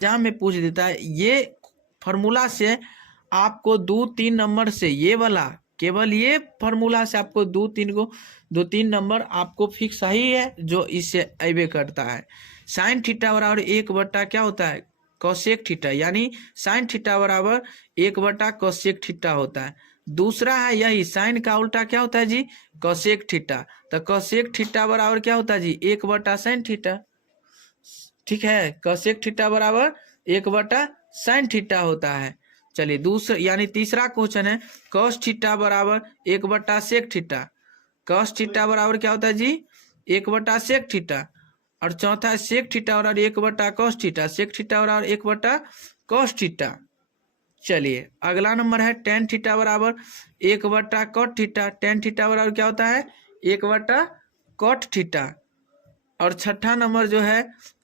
Exam में पूछ देता है। ये फॉर्मूला से आपको 2-3 नंबर से ये वाला, केवल ये फॉर्मूला से आपको 2-3 नंबर आपको फिक्स ही है जो इससे अबे करता है। साइन थीटा बराबर 1 क्या होता है, कोसेक थीटा, यानी साइन थीटा बराबर 1 कोसेक थीटा होता है। दूसरा है यही, साइन का उल्टा क्या होता है जी, कोसेक थीटा। तो कोसेक थीटा बराबर क्या होता है जी, 1/साइन थीटा। ठीक है, कोसेक थीटा बराबर 1/साइन थीटा होता है। चलिए दूसरा यानी तीसरा क्वेश्चन है, कॉस थीटा बराबर 1/सेक थीटा। कॉस थीटा बराबर क्या होता है जी, 1/सेक थीटा। और चौथा है सेक थीटा बराबर 1/कॉस थीटा। सेक थीटा बराबर 1/कॉस थीटा। चलिए अगला नंबर है टेन थीटा बराबर 1/कॉट थीटा। टेन थीटा बराबर क्या होता है, 1/कॉट थीटा। और छठा नंबर जो है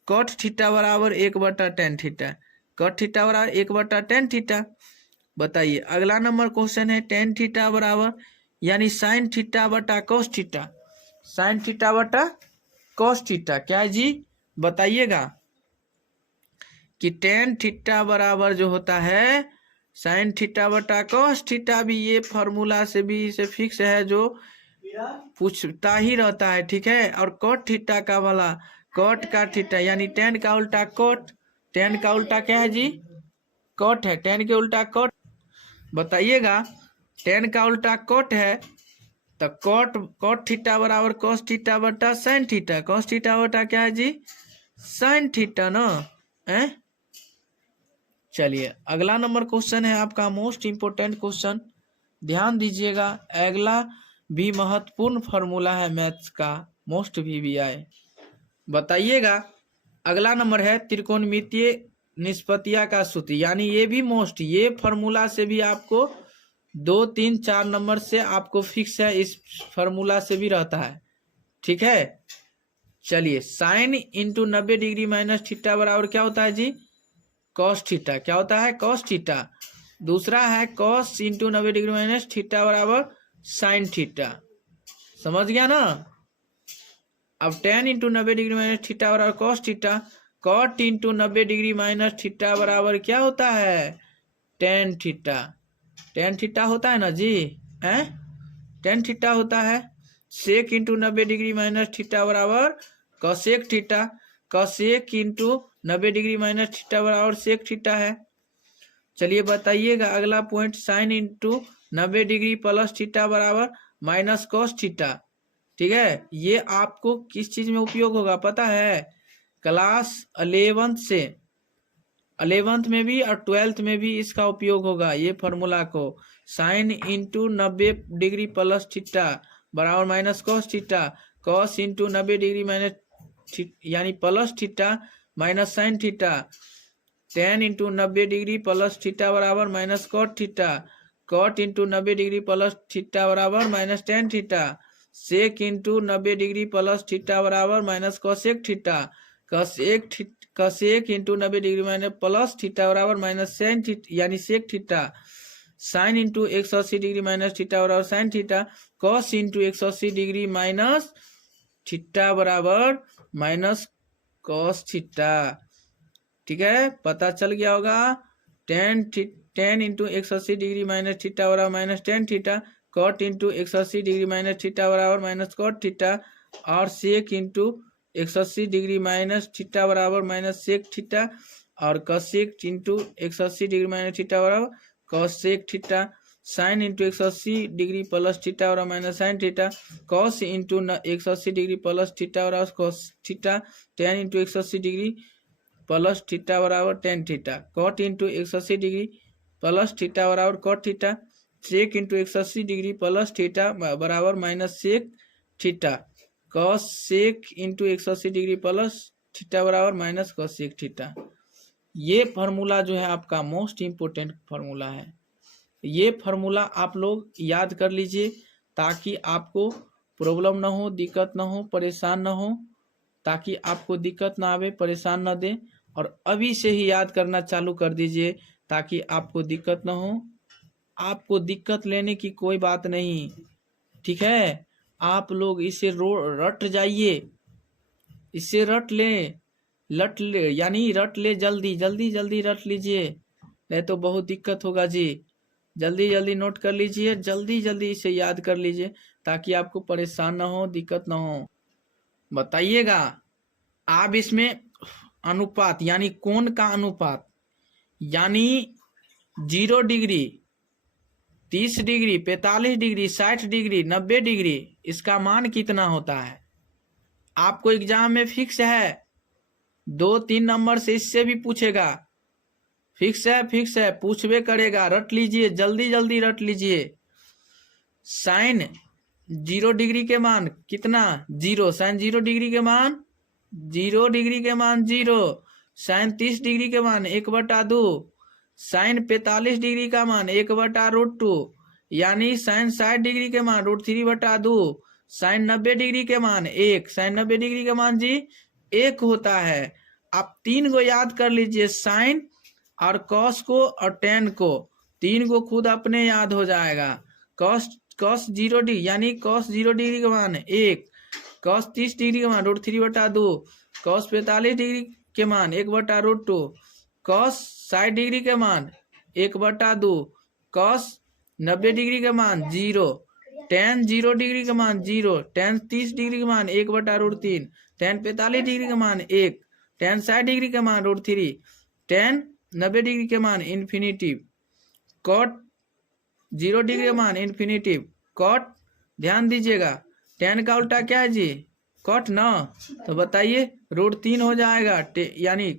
कॉट थीटा बराबर 1/टेन थीटा। कॉट थीटा बराबर 1/टेन थीटा। बताइए अगला नंबर क्वेश्चन है टेन थीटा बराबर यानी साइन थीटा बटा कॉस थीटा। साइन थीटा बटा कॉस थीटा क्या है जी, बताइएगा कि टेन थीटा बराबर जो होता है साइन थीटा बटा कॉस थीटा। भी ये फॉर्मूला से भी इसे फिक्स है जो पूछता ही रहता है। ठीक है, और कॉट थीटा का वाला कॉट का थीटा यानी टेन का उल्टा कॉट। टेन का उल्टा क्या है जी, कॉट है। टेन के उल्टा कॉट, बताइएगा टेन का उल्टा कॉट है तो कॉट थीटा बराबर कॉस थीटा बटा साइन थीटा। कॉस थीटा बटा क्या है जी, साइन थीटा ना है। चलिए अगला नंबर क्वेश्चन है आपका मोस्ट इंपोर्टेंट क्वेश्चन, ध्यान दीजिएगा। अगला भी महत्वपूर्ण फॉर्मूला है मैथ्स का, मोस्ट VBI। बताइएगा अगला नंबर है त्रिकोणमितीय निष्पत्तियां का सूत्र, यानी ये भी मोस्ट, ये फॉर्मूला से भी आपको 2-3-4 नंबर से आपको फिक्स है, इस फॉर्मूला से भी रहता है। ठीक है, चलिए sign into 90 degree minus theta बराबर क्या होता है जी, कॉस थीटा। क्या होता है, कॉस थीटा। दूसरा है cos into 90 degree minus theta बराबर साइन थीटा। समझ गया ना। अब tan into 90 degree minus theta बराबर cos theta. Cot into 90 degree minus theta बराबर क्या होता है, टेन थीटा। टेन थीटा होता है ना जी, है टेन थीटा होता है। सेक इंटू 90 डिग्री माइनस थीटा बराबर cosec theta. Cosec into 90 degree minus theta बराबर सेक थीटा है। चलिए बताइएगा अगला point, sign into 90 degree plus theta बराबर माइनस कॉस थीटा। ठीक है, ये आपको किस चीज में उपयोग होगा पता है, क्लास 11th से 11th में भी और 12th में भी इसका उपयोग होगा। ये फॉर्मूला को sine into 90 degree plus theta बराबर minus cos theta. Cos into 90 degree minus यानी plus theta minus sine theta. Tan into 90 degree plus theta बराबर minus cot theta. Cot into 90 degree plus theta बराबर minus tan theta. Sec into 90 degree plus theta बराबर minus cosec theta. Cosec into 90 degree minus plus theta बराबर minus sine theta यानी sec theta. Sine into 180 degree minus theta बराबर sine theta. Cos into 180 degree minus theta बराबर minus cos theta. ठीक है, पता चल गया होगा। Tan into 180 degree minus theta बराबर minus tan theta. Cot into 180 degree minus theta बराबर माइनस कॉट थीटा। और sec into 180 degree minus theta बराबर माइनस सेक थीटा। और cosec into 180 degree minus theta बराबर cosec theta. Sine into 180 degree plus theta बराबर minus sine theta. Cos into 180 degree plus theta बराबर cos theta. Tan into 180 degree plus theta बराबर tan theta. Cot into 180 degree plus theta बराबर cot theta. Sec into 180 degree plus theta बराबर minus sec theta. Cosec into 180 degree plus theta बराबर minus cosec theta. ये formula जो है आपका most important formula है। ये formula आप लोग याद कर लीजिए ताकि आपको प्रॉब्लम ना हो, दिक्कत ना हो, परेशान ना हो, ताकि आपको दिक्कत ना आवे, परेशान ना दे। और अभी से ही याद करना चालू कर दीजिए ताकि आपको दिक्कत ना हो। आपको दिक्कत लेने की कोई बात नहीं, ठीक है। आप लोग इसे रट जाइए, इसे रट लें लट ले यानी रट ले, जल्दी जल्दी जल्दी रट लीजिए, नहीं तो बहुत दिक्कत होगा जी। जल्दी जल्दी नोट कर लीजिए, जल्दी जल्दी इसे याद कर लीजिए ताकि आपको परेशान ना हो, दिक्कत ना हो। बताइएगा आप इसमें अनुपात यानी कोण का अनुपात यानी 0 degree, 30 degree, 45 degree, 60 degree, 90 degree, इसका मान कितना होता है? आपको एग्जाम में फिक्स है 2-3 नंबर से, इससे भी पूछेगा। फिक्स है, पूछबे करेगा। रट लीजिए, जल्दी जल्दी रट लीजिए। साइन 0 डिग्री के मान कितना? 0। साइन 0 डिग्री के मान 0 डिग्री के मान 0। साइन 30 डिग्री के मान 1/2। साइन 45 डिग्री का मान 1/√2 यानी साइन 60 डिग्री के मान √3/2। साइन 90 डिग्री के मान 1। साइन 90 डिग्री का मान जी 1 होता है। आप 3 को याद कर लीजिए, साइन और कॉस को और टेन को, 3 को खुद अपने याद हो जाएगा। कॉस 0 डिग्री यानी कॉस 0 डिग्री का मान 1। कॉस 30 डिग्री का मान √3/2। कॉस 45 डिग्री के मान 1/√2। कॉस 60 डिग्री के मान 1/2। कॉस 90 डिग्री के मान 0। टेन 0 डिग्री का मान 0। टेन 30 डिग्री का मान 1/√3। टेन 45 डिग्री का मान 1। टेन 60 डिग्री का मान √3। टेन 90 डिग्री के मान इन्फिनिटिव। कॉट 0 डिग्री का मान इन्फिनिटिव। कॉट ध्यान दीजिएगा, टेन का उल्टा क्या है जी? कॉट ना। तो बताइए √3 हो जाएगा। यानी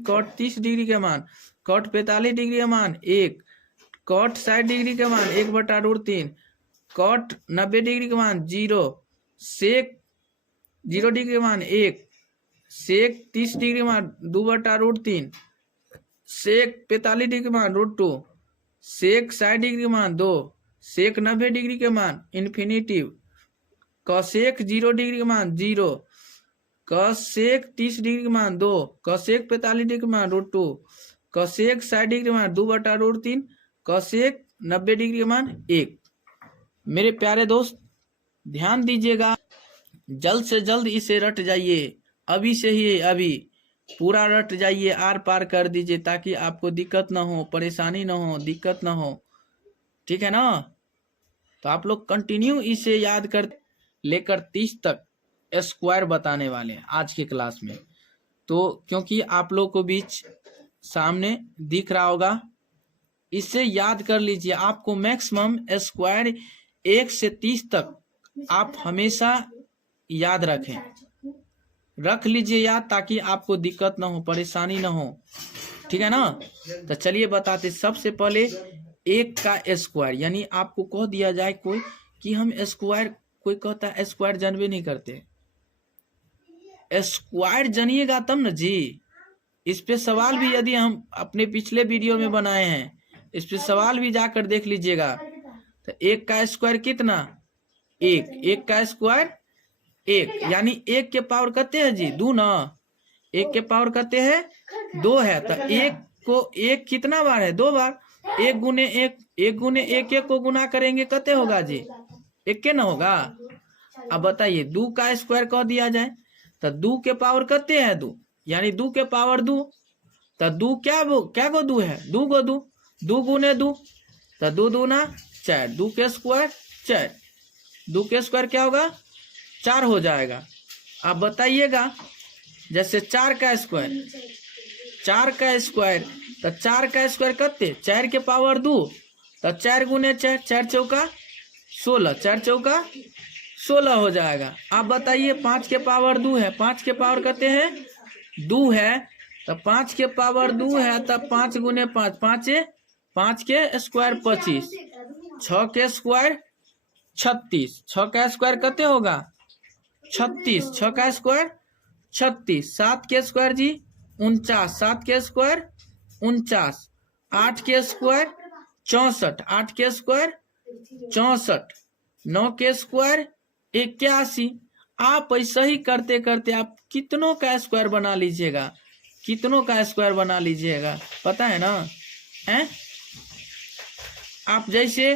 कॉट 30 डिग्री के मान, कॉट 45 डिग्री का मान 1। कॉट 60 डिग्री के मान 1/√3। कॉट 90 डिग्री के मान 0। सेक 0 डिग्री के मान 1। सेक 30 डिग्री के मान 2/√3। सेक 45 डिग्री के मान √2। सेक 60 डिग्री के मान 2। सेक 90 डिग्री के मान इन्फिनिटिव। कॉसेक 0 डिग्री के मान 0। कॉसेक 30 डिग्री के मान 2। कॉसेक 45 डिग्री के मान √2। कॉसेक 60 डिग्री के मान 2/√3। कॉसेक 90 डिग्री के मान 1। मेरे प्यारे दोस्त ध्यान दीजिएगा, जल्द से जल्द इसे रट जाइए, अभी से ही अभी पूरा रट जाइए, आर पार कर दीजिए ताकि आपको दिक्कत ना हो, परेशानी ना हो, दिक्कत ना हो। ठीक है ना? तो आप लोग कंटिन्यू इसे याद कर लेकर 30 तक स्क्वायर बताने वाले हैं आज के क्लास में। तो क्योंकि आप लोग को बीच सामने दिख रहा होगा, इसे याद कर लीजिए। आपको मैक्सिमम स्क्वायर 1 से 30 तक आप हमेशा याद रख लीजिए याद, ताकि आपको दिक्कत ना हो, परेशानी ना हो। ठीक है ना? तो चलिए बताते। सबसे पहले 1 का स्क्वायर यानी आपको कह दिया जाए कोई कि हम स्क्वायर, कोई कहता है स्क्वायर जानवे नहीं करते, स्क्वायर जानिएगा तब ना जी। इस पे सवाल भी यदि हम अपने पिछले वीडियो में बनाए हैं, इस पे सवाल भी जाकर देख लीजिएगा। तो 1 का स्क्वायर कितना? 1। 1 का स्क्वायर 1 यानी 1 के पावर कहते हैं जी 2 ना। 1 के पावर कहते हैं 2 है। तो 1 को 1 कितना बार है? 2 बार। 1 गुने 1, 1 गुने 1, 1 को गुना करेंगे कहते होगा जी? 1 के ना होगा। अब बताइए 2 का स्क्वायर कह दिया जाए तो 2 के पावर कहते हैं 2 यानी 2 के पावर 2। तो 2 क्या को 2 है? 2 को 2। 2 गुने 2 तो 2 दूना 4। 2 के स्क्वायर 4। 2 के स्क्वायर क्या होगा? 4 हो जाएगा। अब बताइएगा जैसे 4 का स्क्वायर, 4 का स्क्वायर तो 4 का स्क्वायर करते 4 के पावर 2 तो 4 गुने 4, 4 चौका 16, 4 चौका 16 हो जाएगा। अब बताइए 5 के पावर 2 है, 5 के पावर कहते हैं 2 है। तो 5 के पावर 2 है तब 5 गुने 5, 5 के स्क्वायर 25। 6 के स्क्वायर 36। 6 का स्क्वायर कहते होगा 36। 6 का स्क्वायर 36। 7 के स्क्वायर जी 49। 7 के स्क्वायर 49। 8 के स्क्वायर 64। 8 के स्क्वायर 64। 9 के स्क्वायर 81। आप ऐसा ही करते करते आप कितनों का स्क्वायर बना लीजिएगा, कितनों का स्क्वायर बना लीजिएगा, पता है ना? हैं? आप जैसे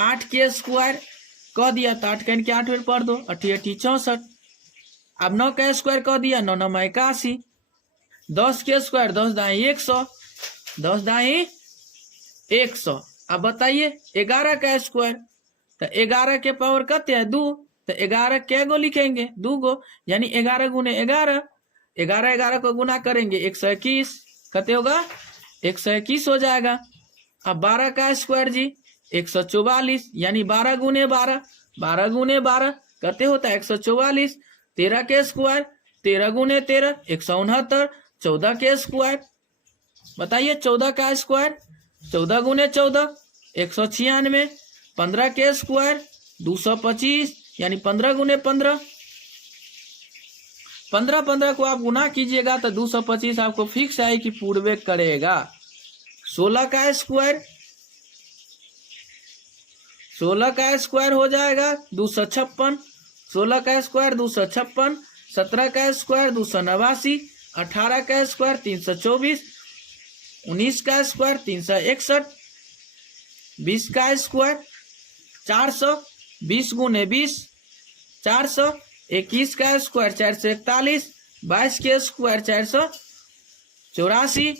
8 के स्क्वायर कह दिया तो 8 के 8 में पढ़ दो, 8 8 64। अब 9 का स्क्वायर कह दिया, 9 9 81, 10 के स्क्वायर 10 दाई 100, 10 दाई 100। अब बताइए 11 का स्क्वायर, तो 11 के पावर कते है 2, तो 11 क्या गो लिखेंगे 2 गो, यानी 11 गुने 11, 11 11 को गुना करेंगे 121, कते होगा 121 हो जाएगा। अब 12 का स्क्वायर जी 144, यानी 12 गुने 12, 12 गुने 12 कते होता है 144। 13 के स्क्वायर 13 गुने 13 169, 14 के स्क्वायर बताइए 14 का स्क्वायर 14 गुने 14 196, 15 के स्क्वायर 225, यानी 15 गुने 15, 15 15 को आप गुना कीजिएगा तो 225 आपको फिक्स है कि पूर्वे करेगा। 16 का स्क्वायर, 16 का स्क्वायर हो जाएगा 256, 16 का स्क्वायर 256, 17 का स्क्वायर 289, 18 का स्क्वायर 324, 19 का स्क्वायर 361, 20 का स्क्वायर 400, 20 गुने 20 400, 21 का स्क्वायर 441, 22 के स्क्वायर 484,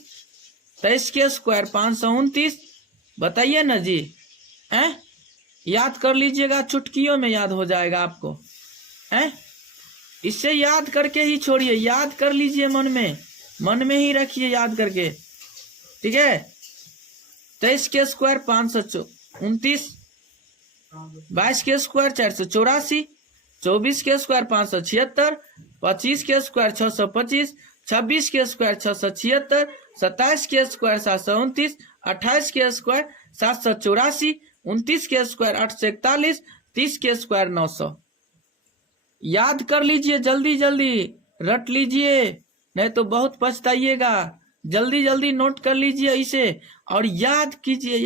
23 के स्क्वायर 529। बताइए ना जी, हैं याद कर लीजिएगा, चुटकियों में याद हो जाएगा आपको, हैं इससे याद करके ही छोड़िए, याद कर लीजिए मन में ही रखिए याद करके, ठीक है। 23 के स्क्वायर 529, 22 के स्क्वायर 484, 24 के स्क्वायर 576, 25 के स्क्वायर 625, 26 के स्क्वायर 676, 27 के स्क्वायर 729, 28 के स्क्वायर 784, 29 के स्क्वायर 841, 30 के स्क्वायर 900। याद कर लीजिए, जल्दी जल्दी रट लीजिए, नहीं तो बहुत पछताइएगा। जल्दी जल्दी नोट कर लीजिए इसे और याद कीजिए,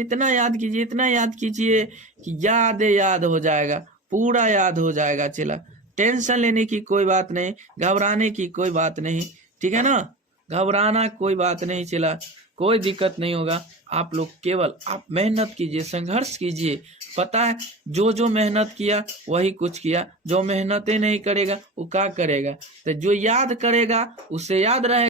इतना याद कीजिए, इतना याद कीजिए कि याद हो जाएगा, पूरा याद हो जाएगा। चला, टेंशन लेने की कोई बात नहीं, घबराने की कोई बात नहीं, ठीक है ना, घबराना कोई बात नहीं, चला कोई दिक्कत नहीं होगा। आप लोग केवल आप मेहनत कीजिए, संघर्ष कीजिए। पता है जो मेहनत किया वही कुछ किया, जो मेहनत नहीं करेगा वो क्या करेगा। तो जो याद करेगा उसे याद रहेगा।